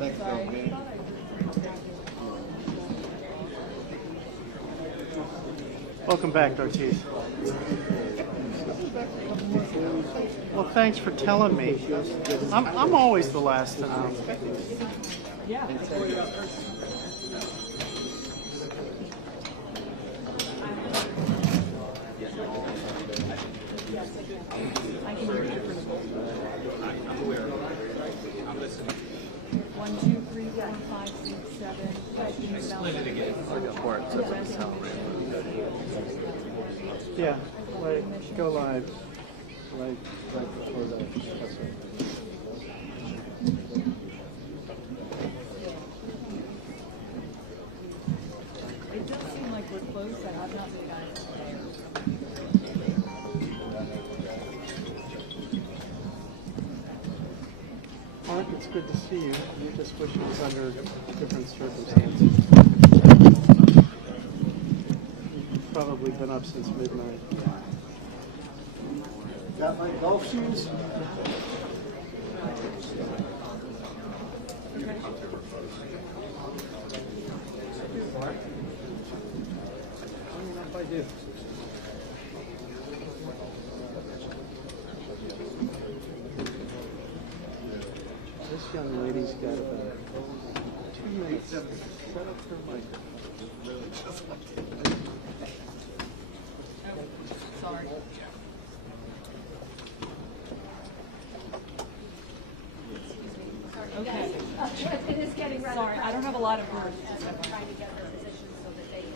Thanks, Bill. Welcome back, Ortiz. Well, thanks for telling me. I'm always the last to know. Yeah. I can hear you. 1, 2, 3, 4, 5, 6, 7. Split it again. Yeah, like, go live. Right before that. That's right. It does seem like we're close. I have not been guys. Mark, it's good to see you. I just wish it was under different circumstances. You've probably been up since midnight. Got my golf shoes? I do. This young lady's got about 2 minutes. Set up her mic. Sorry. Okay. It is getting rather Sorry, I don't have a lot of words. trying to get their positions so that they can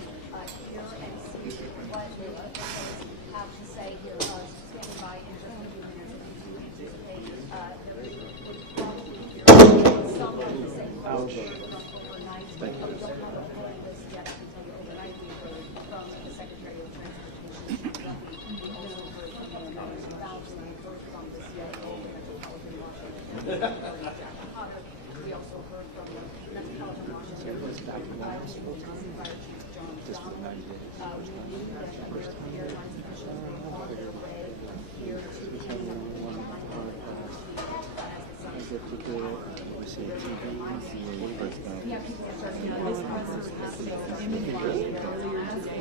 hear and see what the officials have to say here. Standing by in just a few minutes, we do anticipate there would probably hear some of the same questions from overnight. We don't have a full list yet. I can tell you overnight we heard from the Secretary of Transportation. We also heard from the Governor's Routes and we heard from the CIO, the Metropolitan Washington. We also heard from the Metropolitan Washington Fire Chief John Donald. We knew that the airlines officials were on their way here to yeah, people are starting to This press is happening in Washington earlier today.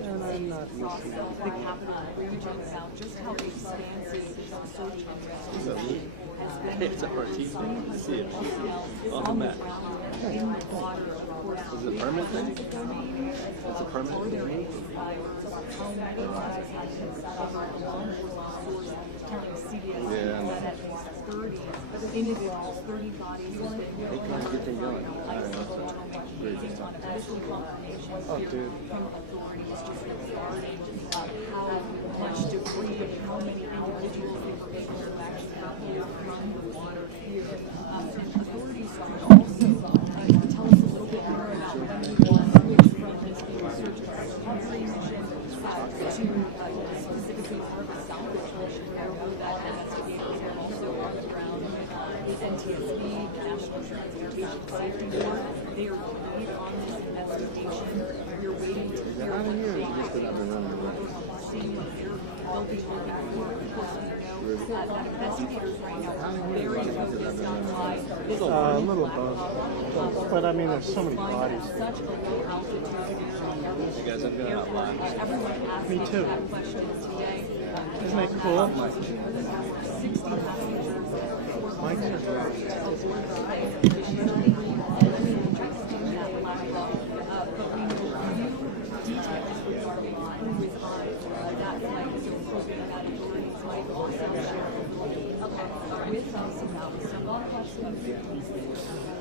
And I'm not missing The Capitol region about just how expansive the search and rescue has been. It's a Ortiz thing. See it. On the ground, in the water, of course. Is it a permit thing? It's a permit thing? How many lives have been set up on law enforcement telling CBS that at least 30 individuals, 30 bodies have been They can't get them going. I don't know. based on official confirmation here from authorities just regarding how much debris and how many individuals they were able to actually have here from the water here. Authorities could also tell us a little bit more about when we want to switch from this being search and recovery mission to specifically more of a salvage mission. I know that investigators are also on the ground with NTSB, the National Transportation Safety Board. They are lead on this investigation. You're waiting to hear what they see what they'll be looking for. Of course, you know that investigators right now are very focused on why this a little above. But I mean, there's so many bodies. such a low altitude area. You guys have been out live. Everyone asked Me too. that question today. Isn't that cool? 60 passengers. Mike's are great.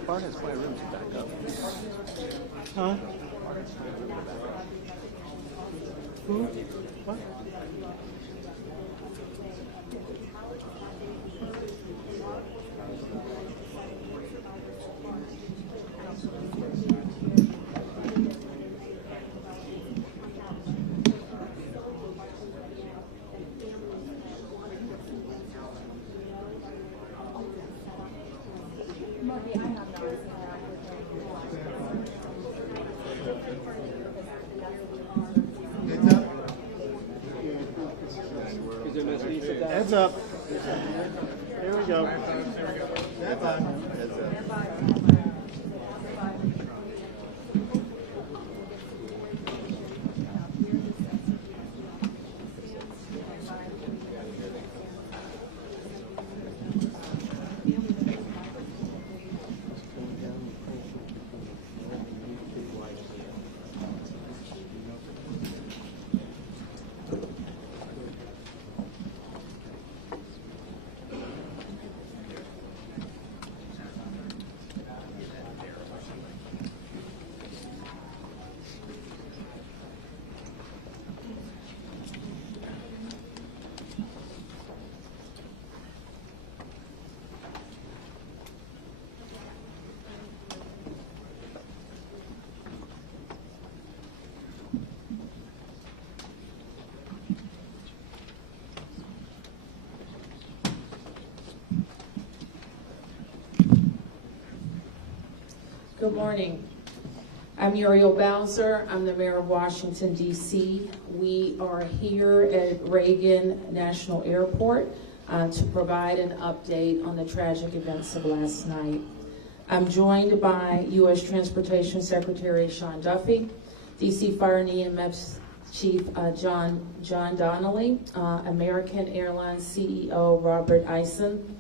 Bart has my rooms back up. Huh? Who? What? Good morning. I'm Muriel Bowser. I'm the mayor of Washington, D.C. We are here at Reagan National Airport to provide an update on the tragic events of last night. I'm joined by U.S. Transportation Secretary Sean Duffy, D.C. Fire and EMS Chief John Donnelly, American Airlines CEO Robert Eisen,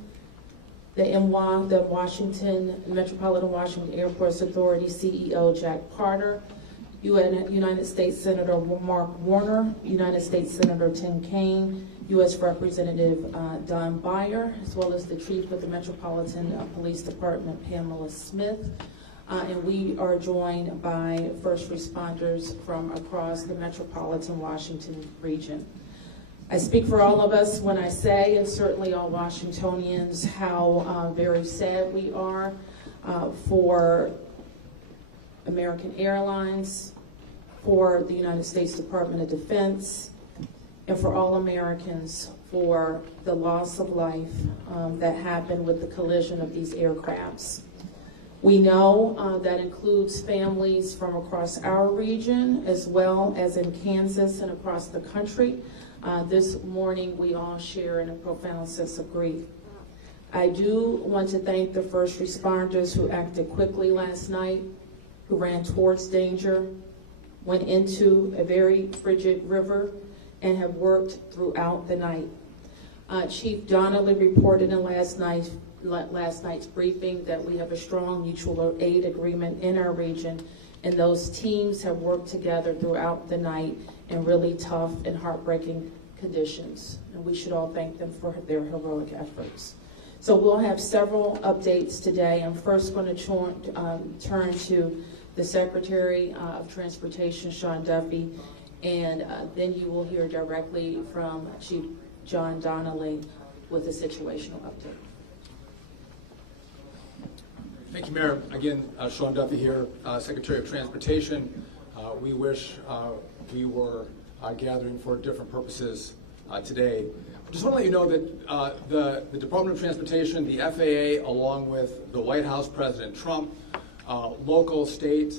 the Washington Metropolitan Washington Airports Authority CEO Jack Carter, United States Senator Mark Warner, United States Senator Tim Kaine, U.S. Representative Don Beyer, as well as the Chief of the Metropolitan Police Department, Pamela Smith. And we are joined by first responders from across the Metropolitan Washington region. I speak for all of us when I say, and certainly all Washingtonians, how very sad we are for American Airlines, for the United States Department of Defense, and for all Americans for the loss of life that happened with the collision of these aircrafts. We know that includes families from across our region, as well as in Kansas and across the country. This morning, we all share in a profound sense of grief. I do want to thank the first responders who acted quickly last night, who ran towards danger, went into a very frigid river, and have worked throughout the night. Chief Donnelly reported in last night's briefing that we have a strong mutual aid agreement in our region, and those teams have worked together throughout the night in really tough and heartbreaking conditions. And we should all thank them for their heroic efforts. So we'll have several updates today. I'm first going to turn to the Secretary of Transportation, Sean Duffy, and then you will hear directly from Chief John Donnelly with a situational update. Thank you, Mayor. Again, Sean Duffy here, Secretary of Transportation. We wish we were gathering for different purposes today. I just want to let you know that the Department of Transportation, the FAA, along with the White House, President Trump, local, state,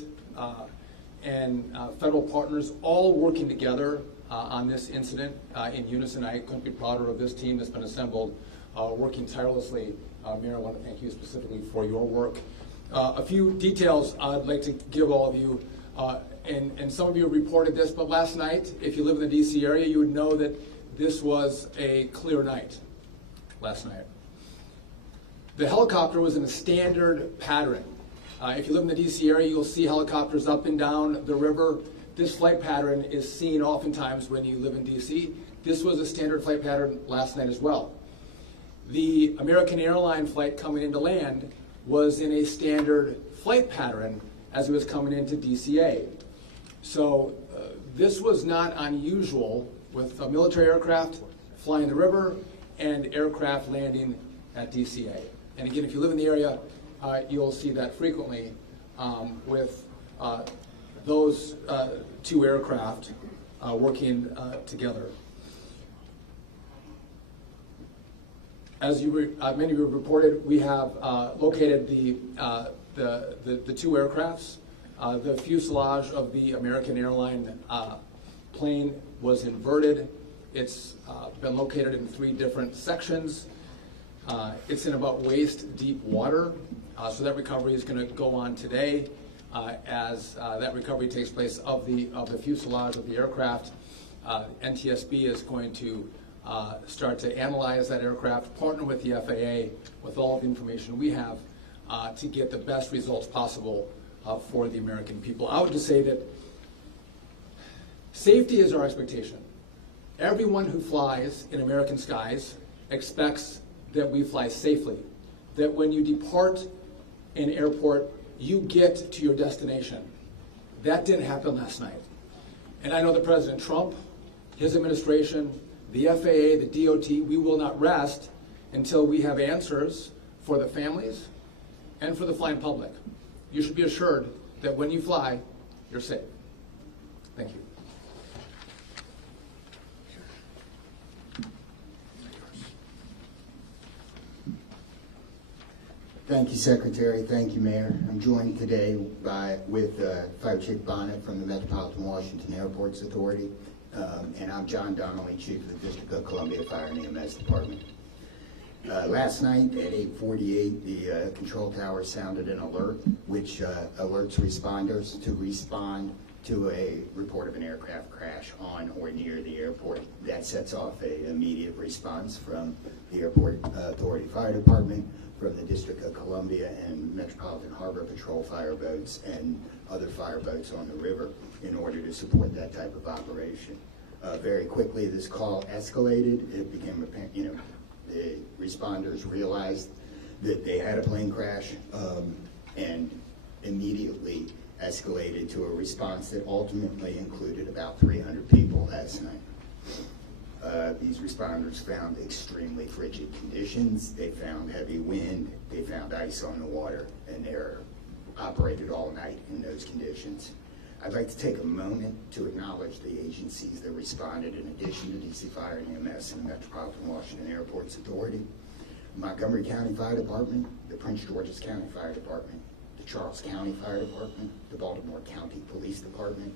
and federal partners, all working together on this incident in unison. I couldn't be prouder of this team that's been assembled, working tirelessly. Mayor, I want to thank you specifically for your work. A few details I'd like to give all of you, and some of you reported this, but last night, if you live in the DC area, you would know that this was a clear night last night. The helicopter was in a standard pattern. If you live in the DC area, you'll see helicopters up and down the river. This flight pattern is seen oftentimes when you live in DC. This was a standard flight pattern last night as well. The American Airlines flight coming into land was in a standard flight pattern as it was coming into DCA. So this was not unusual with a military aircraft flying the river and aircraft landing at DCA. And again, if you live in the area, you'll see that frequently with those two aircraft working together. As many of you have reported, we have located the two aircrafts. The fuselage of the American Airlines plane was inverted. It's been located in 3 different sections. It's in about waist-deep water, so that recovery is going to go on today as that recovery takes place of the fuselage of the aircraft. NTSB is going to start to analyze that aircraft, partner with the FAA with all of the information we have to get the best results possible for the American people. I would just say that safety is our expectation. Everyone who flies in American skies expects that we fly safely, that when you depart an airport, you get to your destination. That didn't happen last night. And I know that President Trump, his administration, the FAA, the DOT, we will not rest until we have answers for the families and for the flying public. You should be assured that when you fly, you're safe. Thank you. Thank you, Secretary. Thank you, Mayor. I'm joined today with Fire Chief Bonnet from the Metropolitan-Washington Airports Authority, and I'm John Donnelly, Chief of the District of Columbia Fire and EMS Department. Last night at 8:48, the control tower sounded an alert, which alerts responders to respond to a report of an aircraft crash on or near the airport. That sets off an immediate response from the Airport Authority Fire Department, from the District of Columbia and Metropolitan Harbor Patrol fire boats and other fire boats on the river in order to support that type of operation. Very quickly, this call escalated. It became apparent, the responders realized that they had a plane crash and immediately escalated to a response that ultimately included about 300 people last night. These responders found extremely frigid conditions. They found heavy wind. They found ice on the water, and they're operated all night in those conditions. I'd like to take a moment to acknowledge the agencies that responded in addition to DC Fire and EMS and the Metropolitan-Washington Airports Authority. Montgomery County Fire Department, the Prince George's County Fire Department, the Charles County Fire Department, the Baltimore County Police Department,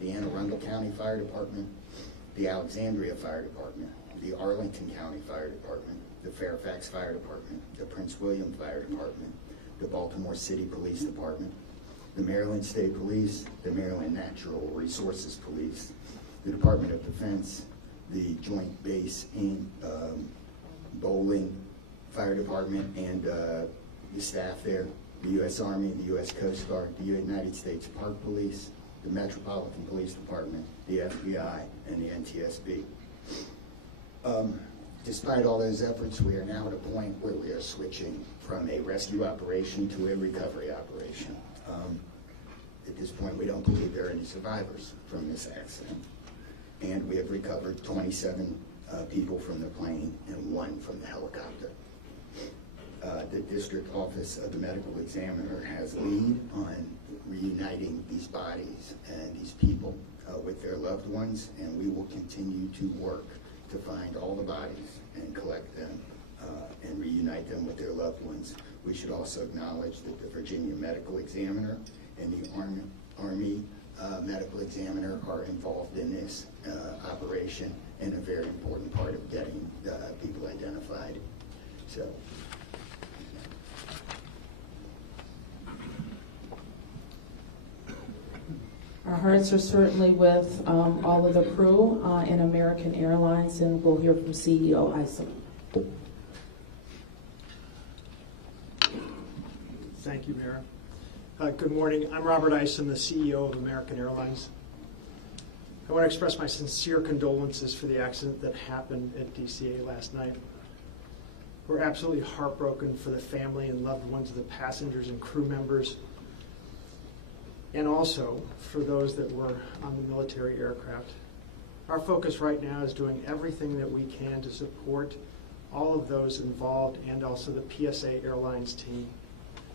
the Anne Arundel County Fire Department, the Alexandria Fire Department, the Arlington County Fire Department, the Fairfax Fire Department, the Prince William Fire Department, the Baltimore City Police Department, the Maryland State Police, the Maryland Natural Resources Police, the Department of Defense, the Joint Base in Bowling Fire Department and the staff there, the U.S. Army, the U.S. Coast Guard, the United States Park Police, the Metropolitan Police Department, the FBI, and the NTSB. Despite all those efforts, we are now at a point where we are switching from a rescue operation to a recovery operation. At this point, we don't believe there are any survivors from this accident. And we have recovered 27 people from the plane and 1 from the helicopter. The District Office of the Medical Examiner has lead on reuniting these bodies and these people with their loved ones, and we will continue to work to find all the bodies and collect them and reunite them with their loved ones. We should also acknowledge that the Virginia Medical Examiner and the Army Medical Examiner are involved in this operation and a very important part of getting people identified. So. Our hearts are certainly with all of the crew in American Airlines, and we'll hear from CEO Isom. Thank you, Mayor. Good morning. I'm Robert Isom, the CEO of American Airlines. I want to express my sincere condolences for the accident that happened at DCA last night. We're absolutely heartbroken for the family and loved ones of the passengers and crew members, and also for those that were on the military aircraft. Our focus right now is doing everything that we can to support all of those involved and also the PSA Airlines team.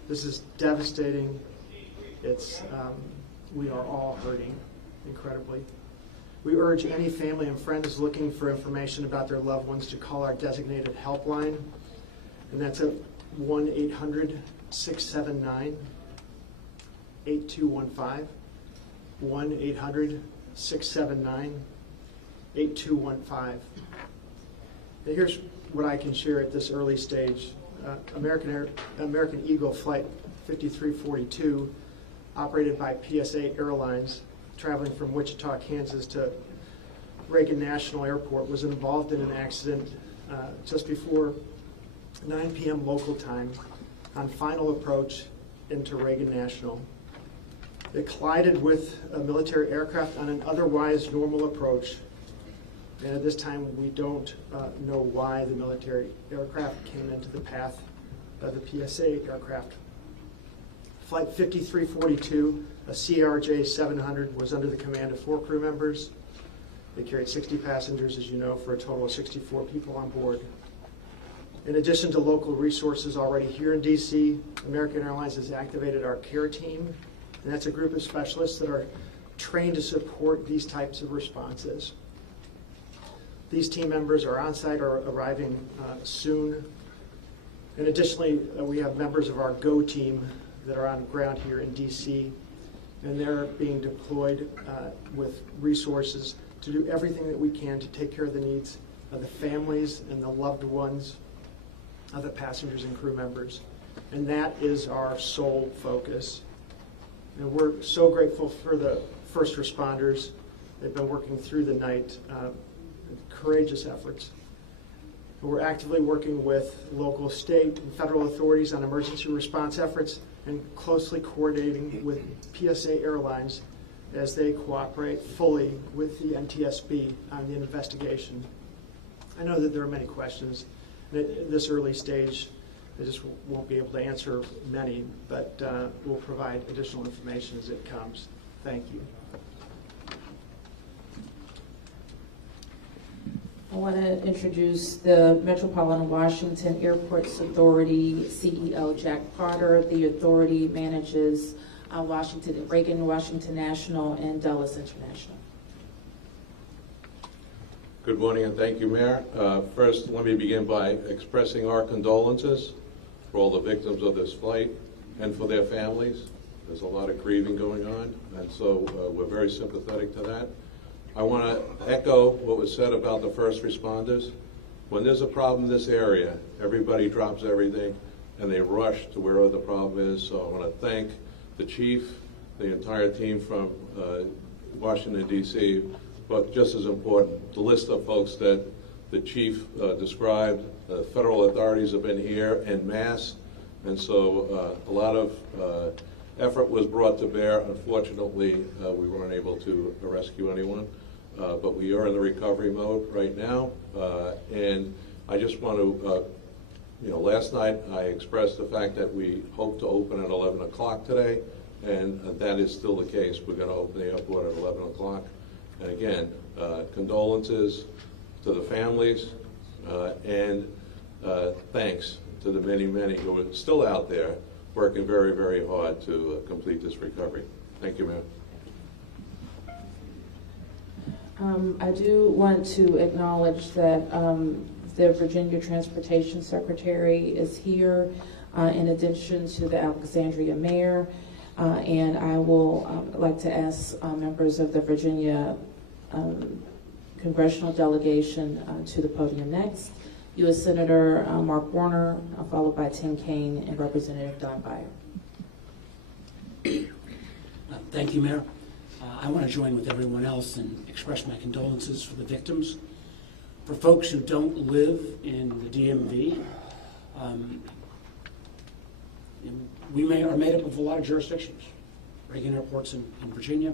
This is devastating. We are all hurting incredibly. We urge any family and friends looking for information about their loved ones to call our designated helpline, and that's at 1-800-679-8215, 1-800-679-8215. And here's what I can share at this early stage. American Eagle Flight 5342, operated by PSA Airlines, traveling from Wichita, Kansas to Reagan National Airport, was involved in an accident just before 9 p.m. local time on final approach into Reagan National. It collided with a military aircraft on an otherwise normal approach, and at this time we don't know why the military aircraft came into the path of the PSA aircraft. Flight 5342, a CRJ 700, was under the command of 4 crew members. They carried 60 passengers, as you know, for a total of 64 people on board. In addition to local resources already here in DC, American Airlines has activated our care team, and that's a group of specialists that are trained to support these types of responses. These team members are on site or arriving soon. And additionally, we have members of our GO team that are on ground here in DC, and they're being deployed with resources to do everything that we can to take care of the needs of the families and the loved ones of the passengers and crew members. And that is our sole focus. And we're so grateful for the first responders. They've been working through the night, courageous efforts. And we're actively working with local, state, and federal authorities on emergency response efforts and closely coordinating with PSA Airlines as they cooperate fully with the NTSB on the investigation. I know that there are many questions. At this early stage, I just won't be able to answer many, but we'll provide additional information as it comes. Thank you. I want to introduce the Metropolitan Washington Airports Authority CEO, Jack Potter. The authority manages Reagan Washington National and Dulles International. Good morning and thank you, Mayor. First, let me begin by expressing our condolences for all the victims of this flight and for their families. There's a lot of grieving going on, and so we're very sympathetic to that. I want to echo what was said about the first responders. When there's a problem in this area, everybody drops everything and they rush to wherever the problem is. So I want to thank the chief, the entire team from Washington, D.C., but just as important, the list of folks that the chief described. Federal authorities have been here en masse, and so a lot of effort was brought to bear. Unfortunately, we weren't able to rescue anyone, but we are in the recovery mode right now. And I just want to, last night I expressed the fact that we hope to open at 11 o'clock today, and that is still the case. We're going to open the airport at 11 o'clock. And again, condolences to the families, and thanks to the many, many who are still out there working very, very hard to complete this recovery. Thank you, ma'am. I do want to acknowledge that the Virginia Transportation Secretary is here, in addition to the Alexandria Mayor, and I will like to ask members of the Virginia congressional delegation to the podium next. U.S. Senator Mark Warner, followed by Tim Kaine and Representative Don Beyer. Thank you, Mayor. I want to join with everyone else and express my condolences for the victims. For folks who don't live in the DMV, we are made up of a lot of jurisdictions. Reagan Airport's in Virginia.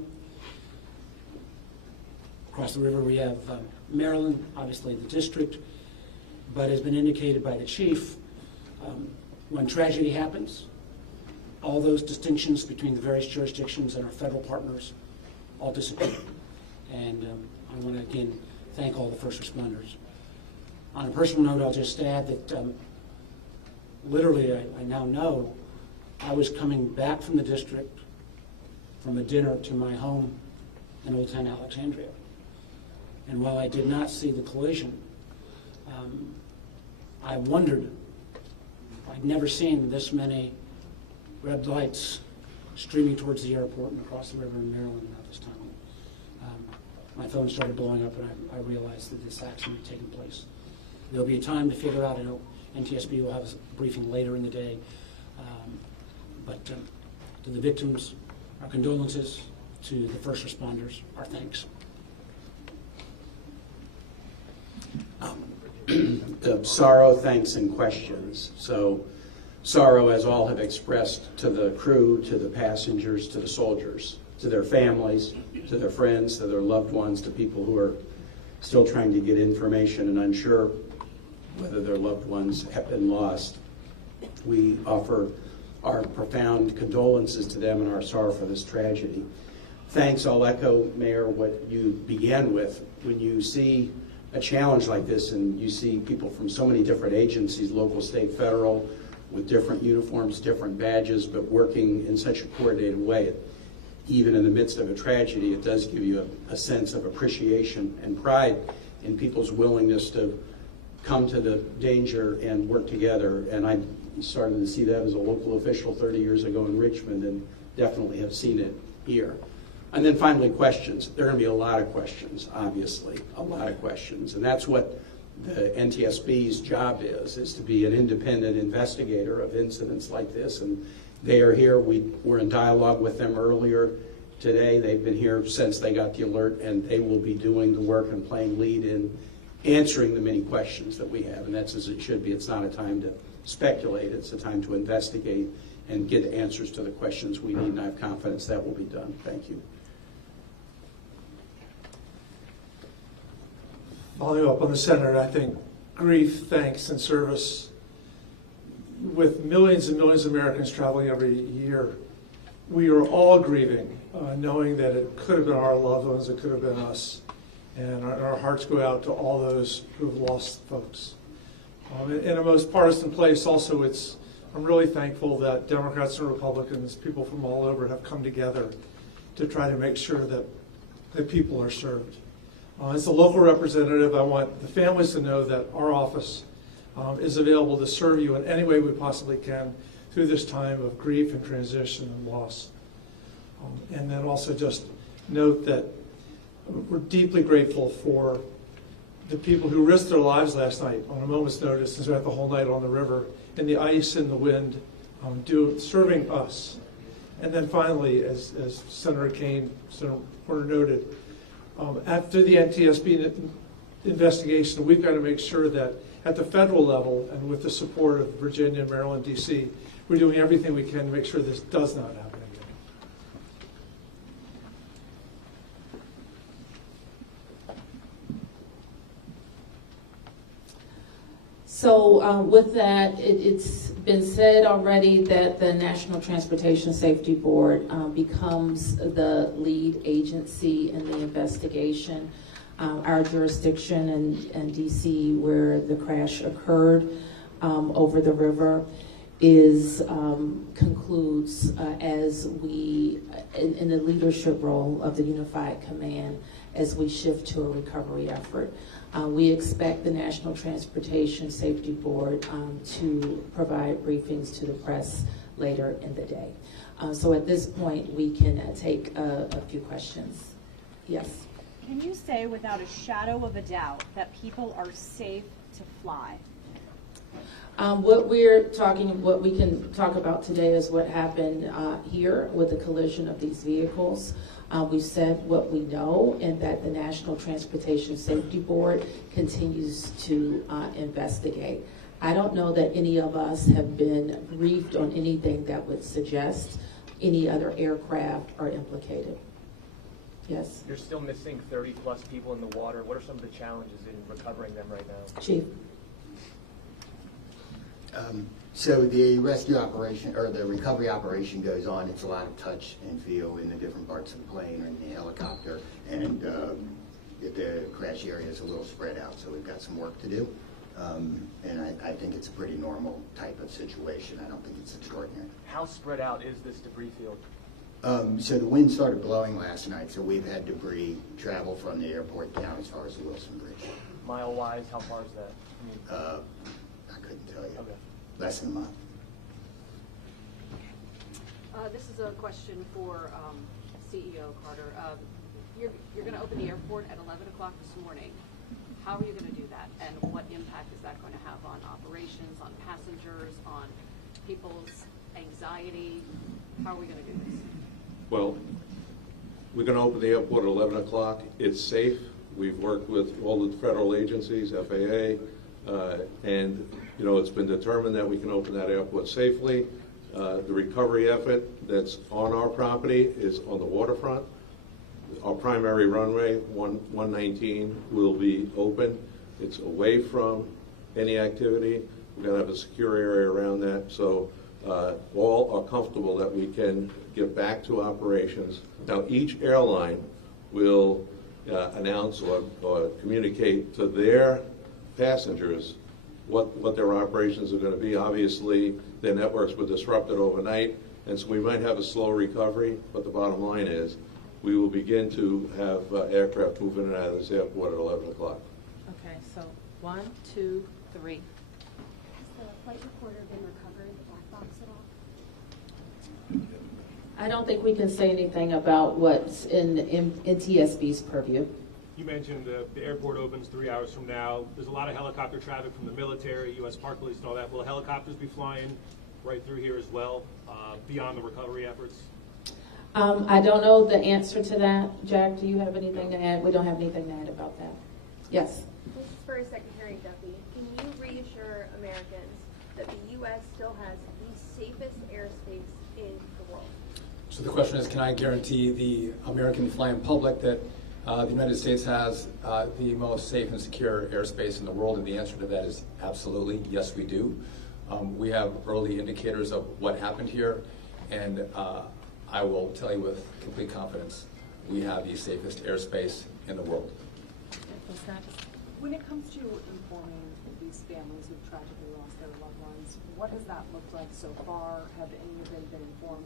Across the river we have Maryland, obviously the district, but as been indicated by the chief, when tragedy happens, all those distinctions between the various jurisdictions and our federal partners all disappear. And I want to again thank all the first responders. On a personal note, I'll just add that literally I now know I was coming back from the district from a dinner to my home in Old Town Alexandria. And while I did not see the collision, I wondered, I'd never seen this many red lights streaming towards the airport and across the river in Maryland at this time. My phone started blowing up and I realized that this accident had taken place There'll be a time to figure out. I know NTSB will have a briefing later in the day. But to the victims, our condolences. To the first responders, our thanks. Sorrow, thanks, and questions. So sorrow, as all have expressed, to the crew, to the passengers, to the soldiers, to their families, to their friends, to their loved ones, to people who are still trying to get information and unsure whether their loved ones have been lost. We offer our profound condolences to them and our sorrow for this tragedy. Thanks, I'll echo, Mayor, what you began with. When you see a challenge like this and you see people from so many different agencies, local, state, federal, with different uniforms, different badges, but working in such a coordinated way, even in the midst of a tragedy, it does give you a sense of appreciation and pride in people's willingness to come to the danger and work together. And I started to see that as a local official 30 years ago in Richmond, and definitely have seen it here. And then finally, questions. There are going to be a lot of questions, obviously, a lot of questions. And that's what the NTSB's job is to be an independent investigator of incidents like this. And they are here. We were in dialogue with them earlier today. They've been here since they got the alert, and they will be doing the work and playing lead in answering the many questions that we have. And that's as it should be. It's not a time to speculate. It's a time to investigate and get answers to the questions we need. And I have confidence that will be done. Thank you. Following up on the Senator, I think grief, thanks, and service, with millions and millions of Americans traveling every year, we are all grieving, knowing that it could have been our loved ones, it could have been us. And our hearts go out to all those who have lost folks. In a most partisan place, also, I'm really thankful that Democrats and Republicans, people from all over, have come together to try to make sure that people are served. As a local representative, I want the families to know that our office is available to serve you in any way we possibly can through this time of grief and transition and loss. And then also just note that we're deeply grateful for the people who risked their lives last night on a moment's notice and spent the whole night on the river in the ice and the wind, serving us. And then finally, as Senator Kane, Senator Porter noted, after the NTSB investigation, we've got to make sure that at the federal level and with the support of Virginia, Maryland, D.C., we're doing everything we can to make sure this does not happen again. So with that, it's been said already that the National Transportation Safety Board becomes the lead agency in the investigation. Our jurisdiction in DC, where the crash occurred over the river, concludes as we, in the leadership role of the Unified Command, as we shift to a recovery effort. We expect the National Transportation Safety Board to provide briefings to the press later in the day. So at this point, we can take a few questions. Yes? Can you say without a shadow of a doubt that people are safe to fly? What we can talk about today is what happened here with the collision of these vehicles. We've said what we know, and that the National Transportation Safety Board continues to investigate. I don't know that any of us have been briefed on anything that would suggest any other aircraft are implicated. Yes? You're still missing 30 plus people in the water. What are some of the challenges in recovering them right now? Chief? So the rescue operation, or the recovery operation, goes on. It's a lot of touch and feel in the different parts of the plane or in the helicopter, and the crash area is a little spread out, so we've got some work to do. And I think it's a pretty normal type of situation. I don't think it's extraordinary. How spread out is this debris field? So the wind started blowing last night, so we've had debris travel from the airport down as far as the Wilson Bridge. Mile-wise, how far is that? I couldn't tell you. Okay. Less than a mile. This is a question for CEO Carter. You're going to open the airport at 11 o'clock this morning. How are you going to do that? And what impact is that going to have on operations, on passengers, on people's anxiety? How are we going to do this? Well, we're going to open the airport at 11 o'clock. It's safe. We've worked with all the federal agencies, FAA, and it's been determined that we can open that airport safely. The recovery effort that's on our property is on the waterfront. Our primary runway, 119, will be open. It's away from any activity. We're going to have a secure area around that, so all are comfortable that we can get back to operations. Now, each airline will announce or communicate to their passengers what their operations are going to be. Obviously, their networks were disrupted overnight, and so we might have a slow recovery, but the bottom line is we will begin to have aircraft move in and out of this airport at 11 o'clock. Okay, so 1, 2, 3. Has the flight recorder been recovered, the black box at all? I don't think we can say anything about what's in NTSB's purview. You mentioned the airport opens 3 hours from now. There's a lot of helicopter traffic from the military, U.S. Park Police and all that. Will helicopters be flying right through here as well, beyond the recovery efforts? I don't know the answer to that. Jack, do you have anything to add? We don't have anything to add about that. Yes. This is for Secretary Duffy. Can you reassure Americans that the U.S. still has the safest airspace in the world? So the question is, can I guarantee the American flying public that the United States has the most safe and secure airspace in the world? And the answer to that is absolutely, yes, we do. We have early indicators of what happened here, and I will tell you with complete confidence, we have the safest airspace in the world. When it comes to informing these families who've tragically lost their loved ones, what has that looked like so far? Have any of them been informed?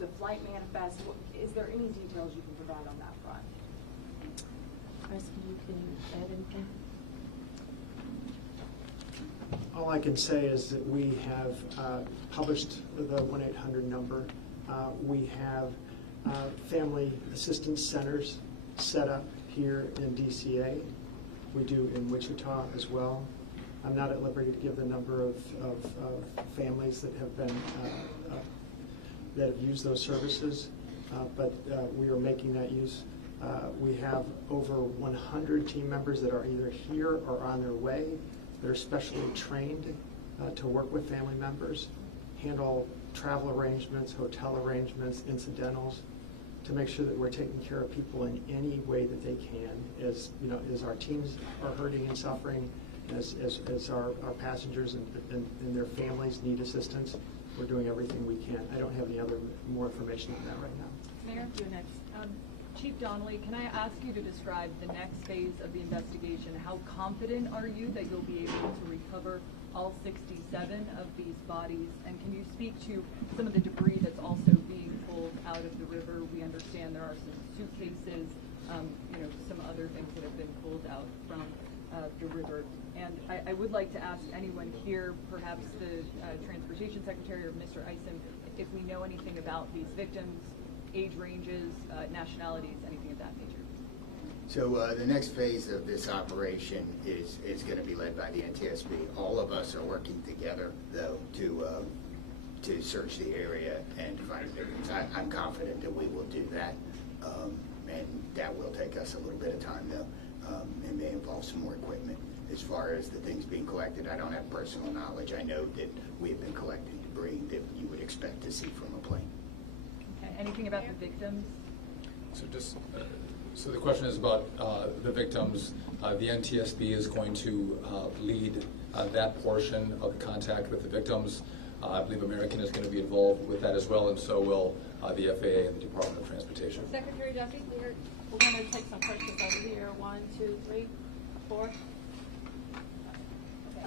The flight manifest, is there any details you can provide on that front? Preston, you can add anything? All I can say is that we have published the 1-800 number. We have family assistance centers set up here in DCA. We do in Wichita as well. I'm not at liberty to give the number of families that have been that have used those services, but we are making that use. We have over 100 team members that are either here or on their way. They're specially trained to work with family members, handle travel arrangements, hotel arrangements, incidentals, to make sure that we're taking care of people in any way that they can. As our teams are hurting and suffering, as our passengers and their families need assistance, we're doing everything we can. I don't have any more information on that right now. Mayor, you're next. Chief Donnelly, can I ask you to describe the next phase of the investigation? How confident are you that you'll be able to recover all 67 of these bodies? And can you speak to some of the debris that's also being pulled out of the river? We understand there are some suitcases, some other things that have been pulled out from the river. And I would like to ask anyone here, perhaps the Transportation Secretary or Mr. Isom, if we know anything about these victims, age ranges, nationalities, anything of that nature. So the next phase of this operation is going to be led by the NTSB. All of us are working together, though, to search the area and to find victims. I'm confident that we will do that, and that will take us a little bit of time, though, and may involve some more equipment. As far as the things being collected, I don't have personal knowledge. I know that we have been collecting debris that you would expect to see from a plane. Okay. Anything about the victims? So the question is about the victims. The NTSB is going to lead that portion of the contact with the victims. I believe American is going to be involved with that as well, and so will the FAA and the Department of Transportation. Secretary Duffy, we're going to take some questions over here. 1, 2, 3, 4. Okay.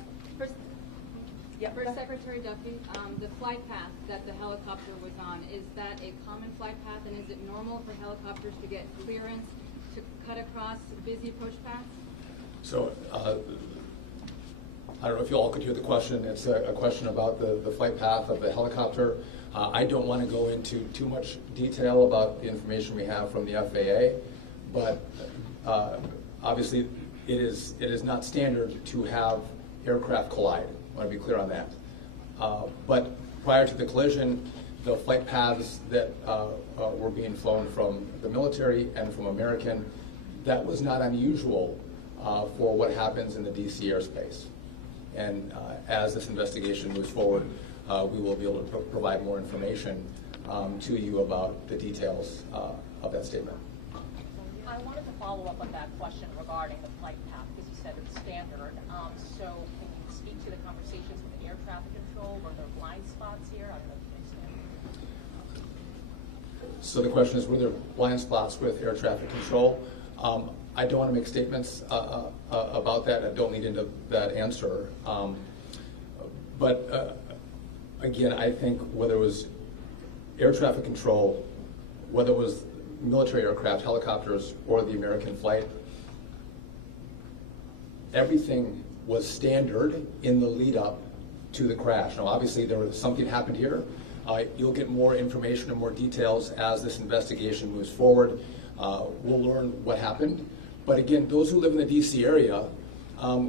For Secretary Duffy, the flight path that the helicopter was on, is that a common flight path, and is it normal for helicopters to get clearance to cut across busy push paths? So I don't know if you all could hear the question. It's a question about the flight path of the helicopter. I don't want to go into too much detail about the information we have from the FAA, but obviously it is not standard to have aircraft collide. I want to be clear on that. But prior to the collision, the flight paths that were being flown from the military and from American, that was not unusual for what happens in the DC airspace. And as this investigation moves forward, we will be able to provide more information to you about the details of that statement. I wanted to follow up on that question regarding the flight path, because you said it's standard. So can you speak to the conversations with air traffic control? Were there blind spots here? I don't know if you understand. So the question is, were there blind spots with air traffic control? I don't want to make statements about that. I don't lead into that answer. But again, I think whether it was air traffic control, whether it was military aircraft, helicopters, or the American flight, everything was standard in the lead up to the crash. Now, obviously, there was something happened here. You'll get more information and more details as this investigation moves forward. We'll learn what happened. But again, those who live in the DC area,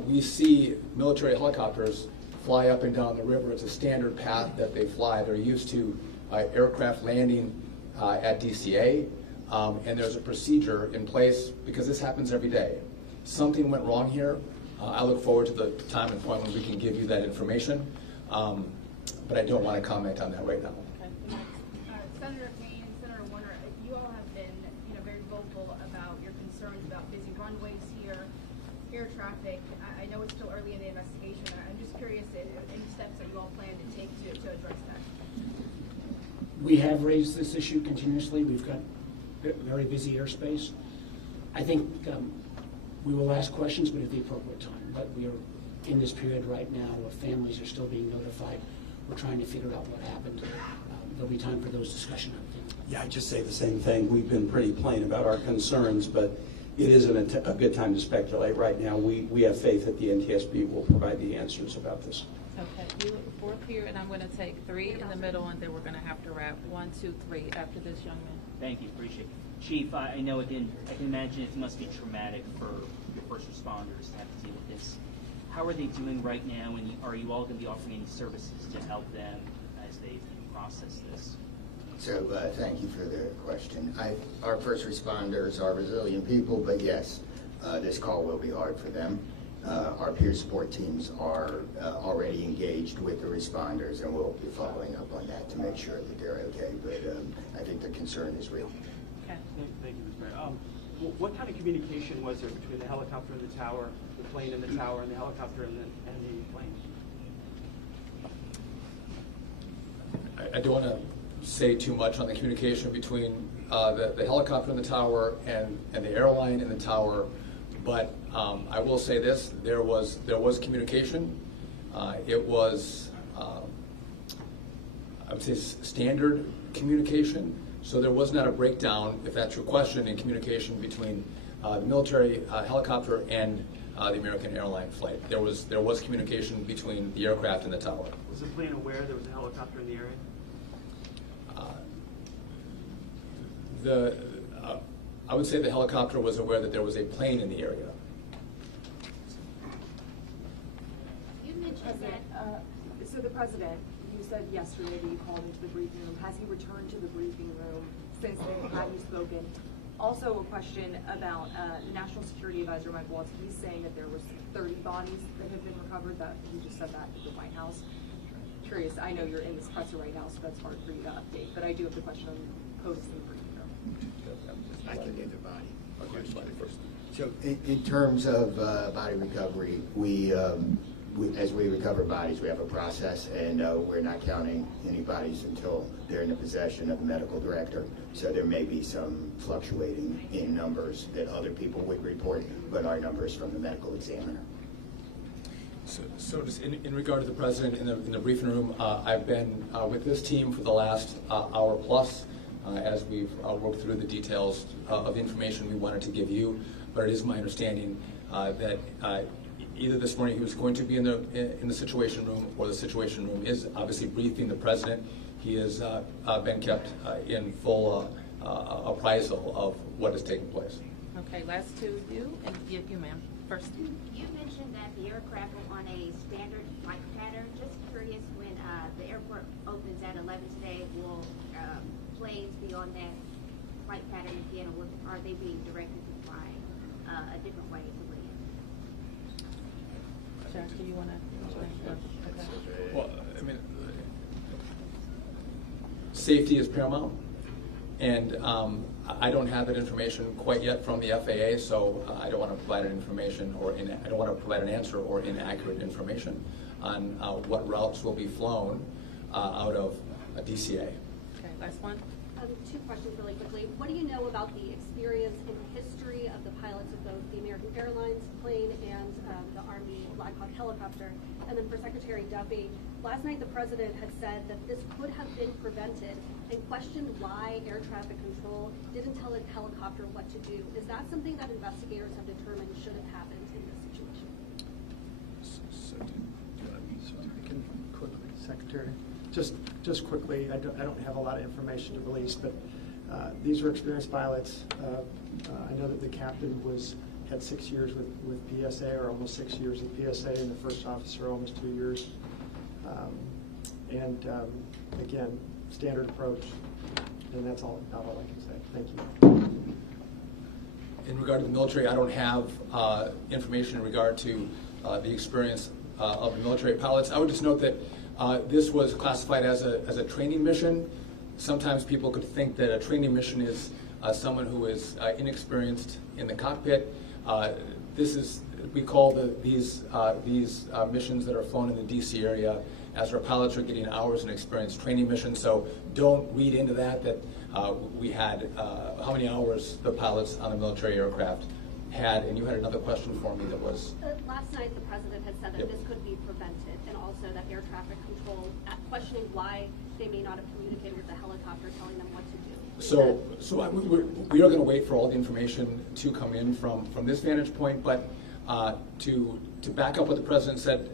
we see military helicopters fly up and down the river. It's a standard path that they fly. They're used to aircraft landing at DCA, and there's a procedure in place because this happens every day. Something went wrong here. I look forward to the time and point when we can give you that information, but I don't want to comment on that right now. Senator Payne, Senator Warner, you all have been, very vocal about your concerns about busy runways here, air traffic. I know it's still early in the investigation. I'm just curious, any steps that you all plan to take to address that? We have raised this issue continuously. We've got very busy airspace. I think we will ask questions, but at the appropriate time. But we are in this period right now where families are still being notified. We're trying to figure out what happened. There'll be time for those discussions. Yeah, I'd just say the same thing. We've been pretty plain about our concerns, but it isn't a good time to speculate right now. We have faith that the NTSB will provide the answers about this. Okay, you look fourth here, and I'm going to take 3 in the middle, and then we're going to have to wrap 1, 2, 3 after this young man. Thank you, appreciate it. Chief, I know I can imagine it must be traumatic for your first responders to have to deal with this. How are they doing right now, and are you all going to be offering any services to help them as they process this? So thank you for the question. Our first responders are resilient people, but yes, this call will be hard for them. Our peer support teams are already engaged with the responders, and we'll be following up on that to make sure that they're okay. But I think the concern is real. Okay. Thank you, Ms. Mayor. What kind of communication was there between the helicopter and the tower, the plane and the tower, and the helicopter and the plane? I don't want to say too much on the communication between the helicopter and the tower and the airline and the tower, but I will say this: there was communication. It was I would say standard communication. So there was not a breakdown, if that's your question, in communication between the military helicopter and the American Airlines flight. There was communication between the aircraft and the tower. Was the plane aware there was a helicopter in the area? I would say the helicopter was aware that there was a plane in the area. You mentioned that. So the president, you said yesterday that you called into the briefing room. Has he returned to the briefing room since then? Have you spoken? Also a question about the National Security Advisor, Mike Waltz. He's saying that there was 30 bodies that have been recovered. That he just said that at the White House. Curious, I know you're in this presser right now, so that's hard for you to update. But I do have the question on post in the briefing room. I can get the body. So in terms of body recovery, we as we recover bodies, we have a process, and we're not counting any bodies until they're in the possession of the medical director. So there may be some fluctuating in numbers that other people would report, but our numbers from the medical examiner. So just in regard to the president in the briefing room, I've been with this team for the last hour plus as we've worked through the details of the information we wanted to give you. But it is my understanding that either this morning he was going to be in the situation room, or the situation room is obviously briefing the president. He has been kept in full appraisal of what is taking place. Okay, last two, you, and you, ma'am. first. You mentioned that the aircraft were on a standard flight pattern. Just curious, when the airport opens at 11 today, will planes be on that flight pattern again, or are they being directed to fly a different way to land? Jack, do you want to? Okay. Well, I mean, safety is paramount, and I don't have that information quite yet from the FAA, so I don't want to provide an information I don't want to provide an answer or inaccurate information on what routes will be flown out of DCA. Okay, last one. Two questions really quickly. What do you know about the experience and history of the pilots of both the American Airlines plane and the Army Black Hawk helicopter? And then for Secretary Duffy, last night the President had said that this could have been prevented and questioned why air traffic control didn't tell a helicopter what to do. Is that something that investigators have determined should have happened in this situation? Secretary. Just quickly, I don't have a lot of information to release, but these are experienced pilots. I know that the captain had 6 years with PSA, or almost 6 years with PSA, and the first officer almost 2 years. Again, standard approach, and that's about all I can say. Thank you. In regard to the military, I don't have information in regard to the experience of the military pilots. I would just note that this was classified as a training mission. Sometimes people could think that a training mission is someone who is inexperienced in the cockpit. We call these missions that are flown in the DC area as our pilots are getting hours in experience training missions. So don't read into that we had how many hours the pilots on the military aircraft had. And you had another question for me that was? Last night the President had said that this could be prevented, and also that air traffic control, questioning why they may not have communicated with the helicopter telling them what to do. So we are going to wait for all the information to come in from this vantage point, but to back up what the President said,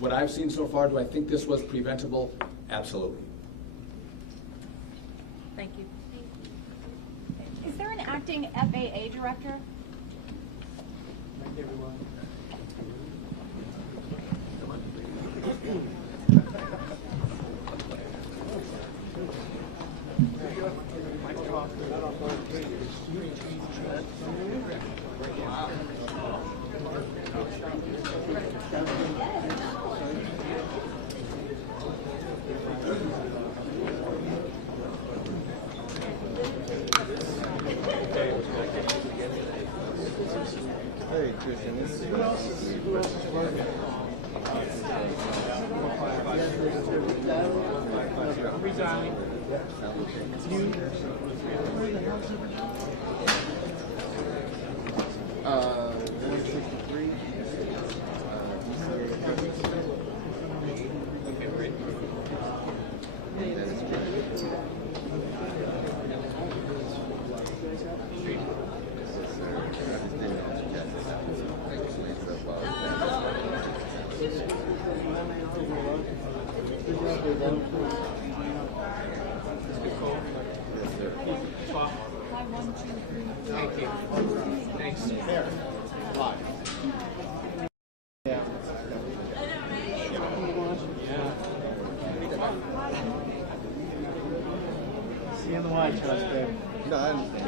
what I've seen so far, do I think this was preventable? Absolutely. Thank you. Is there an acting FAA director? Thank you, everyone. Hey, Christian, who else is working? I'm resigning. You? Where the hell's it? 163. Okay, great. Thank you. Thanks. There. Live. Yeah. See you in the White House, babe. No, I understand.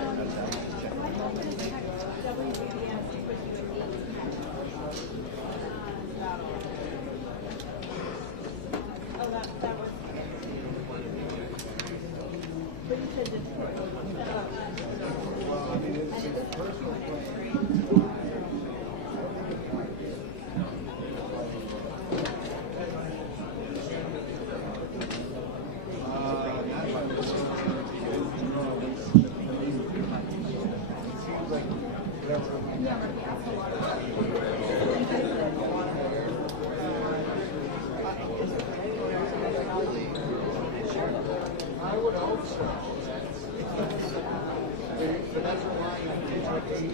I would hope so. But that's why I think